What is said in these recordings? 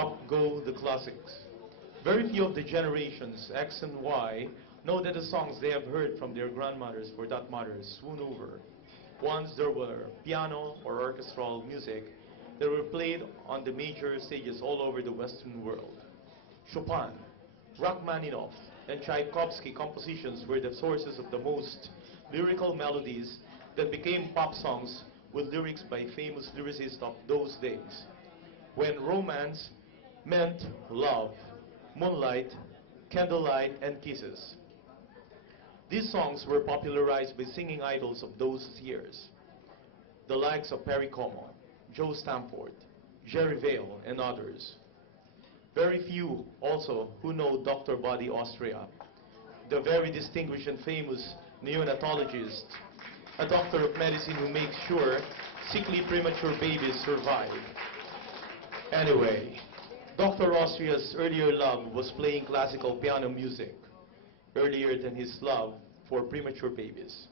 Rock Go the Classics. Very few of the generations X and Y know that the songs they have heard from their grandmothers, for that matter, swoon over. Once there were piano or orchestral music that were played on the major stages all over the Western world. Chopin, Rachmaninoff, and Tchaikovsky compositions were the sources of the most lyrical melodies that became pop songs with lyrics by famous lyricists of those days. When romance meant love, moonlight, candlelight, and kisses. These songs were popularized by singing idols of those years, the likes of Perry Como, Joe Stamford, Jerry Vale, and others. Very few also who know Dr. Buddy Ostrea, the very distinguished and famous neonatologist, a doctor of medicine who makes sure sickly premature babies survive. Anyway, Dr. Ostrea's earlier love was playing classical piano music, earlier than his love for premature babies.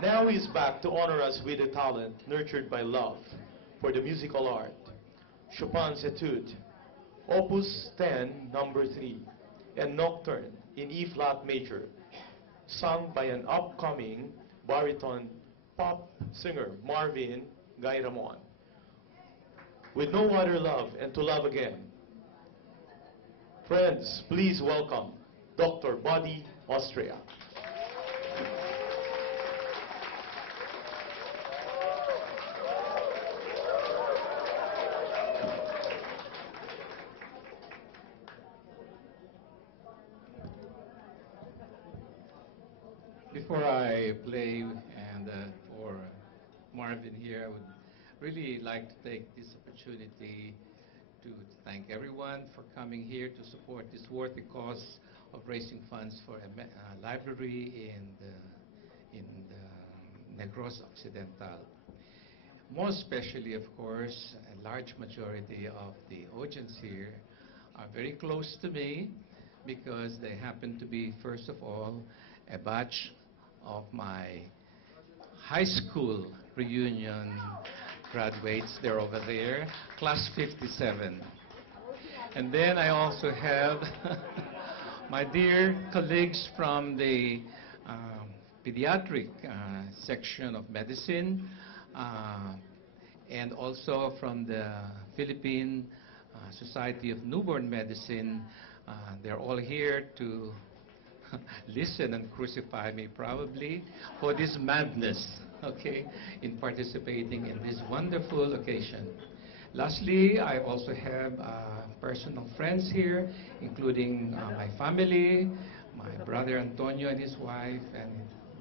Now he is back to honor us with a talent nurtured by love for the musical art. Chopin's Etude, Opus 10, number 3, and Nocturne in E-flat major, sung by an upcoming baritone pop singer, Marvin Gayramon. With No Other Love and To Love Again. Friends, please welcome Dr. Buddy Ostrea. Before I play and for Marvin here, I would really like to take this opportunity to thank everyone for coming here to support this worthy cause of raising funds for a library in the Negros Occidental. Most especially, of course, a large majority of the audience here are very close to me because they happen to be, first of all, a batch of my high school reunion graduates. They're over there, class 57. And then I also have my dear colleagues from the pediatric section of medicine and also from the Philippine Society of Newborn Medicine. They're all here to listen and crucify me probably for this madness, okay, in participating in this wonderful occasion. Lastly, I also have personal friends here, including my family, my brother Antonio and his wife, and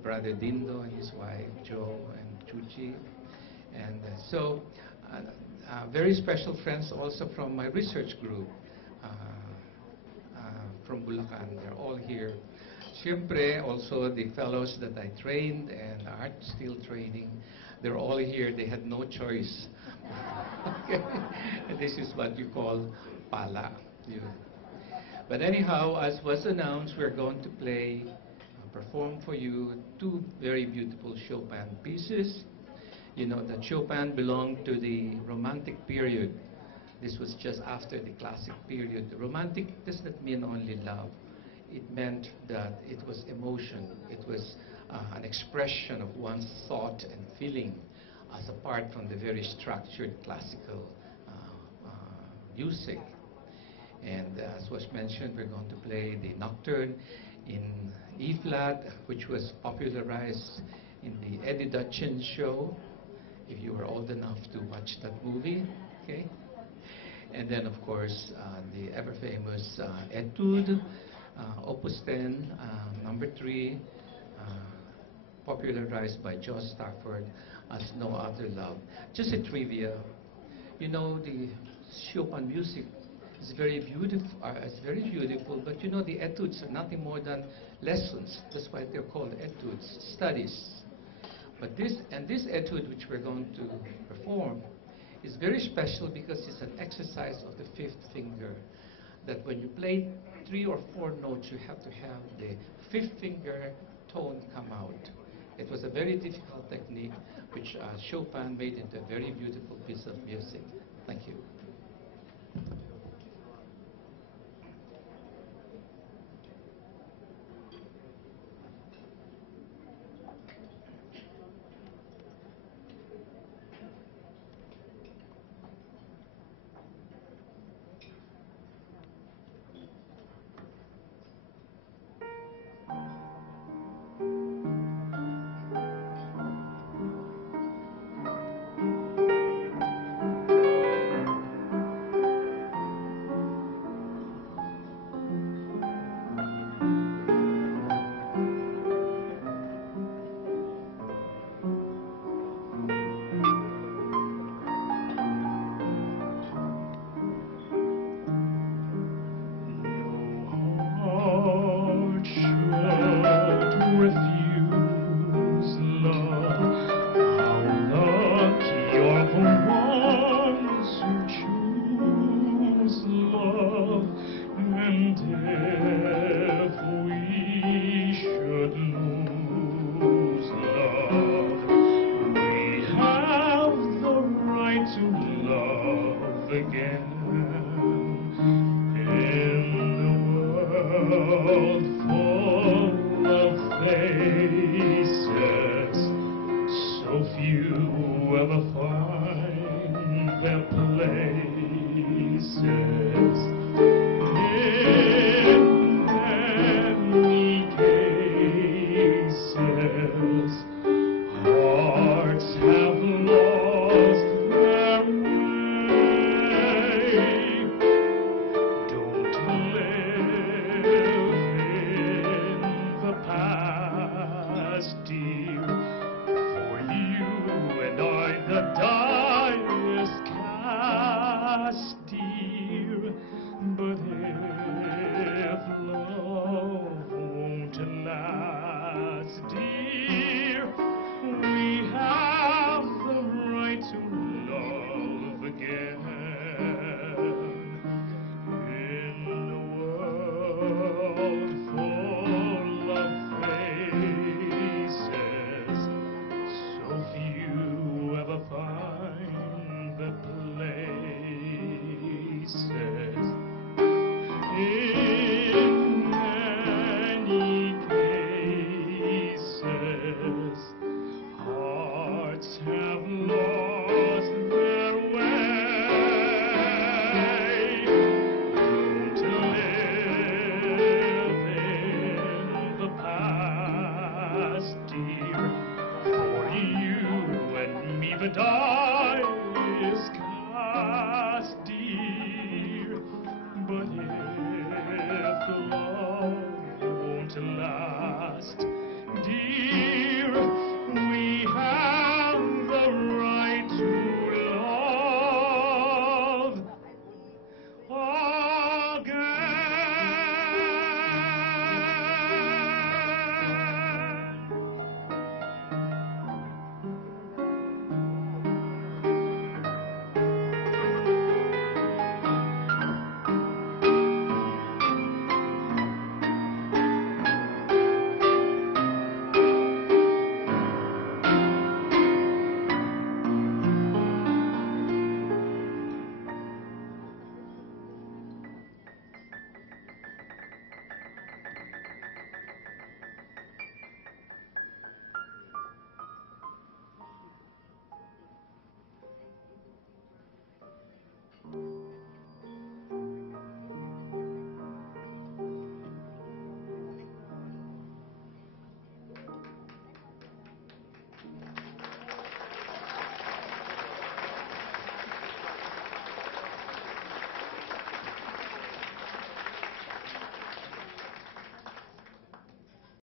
brother Dindo and his wife, Joe and Chuchi. And so, very special friends also from my research group from Bulacan. They're all here. Siyempre, also the fellows that I trained and are still training, they're all here. They had no choice. Okay. This is what you call pala. But anyhow, as was announced, we're going to play, perform for you two very beautiful Chopin pieces. You know that Chopin belonged to the Romantic period. This was just after the Classic period. The Romantic does not mean only love. It meant that it was emotion. It was an expression of one's thought and feeling as apart from the very structured classical music. And as was mentioned, we're going to play the Nocturne in E-flat, which was popularized in the Eddie Dutchin show, if you were old enough to watch that movie, okay? And then, of course, the ever-famous Etude, Opus 10, number 3, popularized by Joe Stafford as No Other Love. Just a trivia, you know, the Chopin music is very beautiful, but you know the etudes are nothing more than lessons. That's why they're called etudes, studies. But this etude which we're going to perform is very special because it's an exercise of the fifth finger. That when you play 3 or 4 notes, you have to have the fifth finger tone come out. It was a very difficult technique which Chopin made into a very beautiful piece of music. Thank you.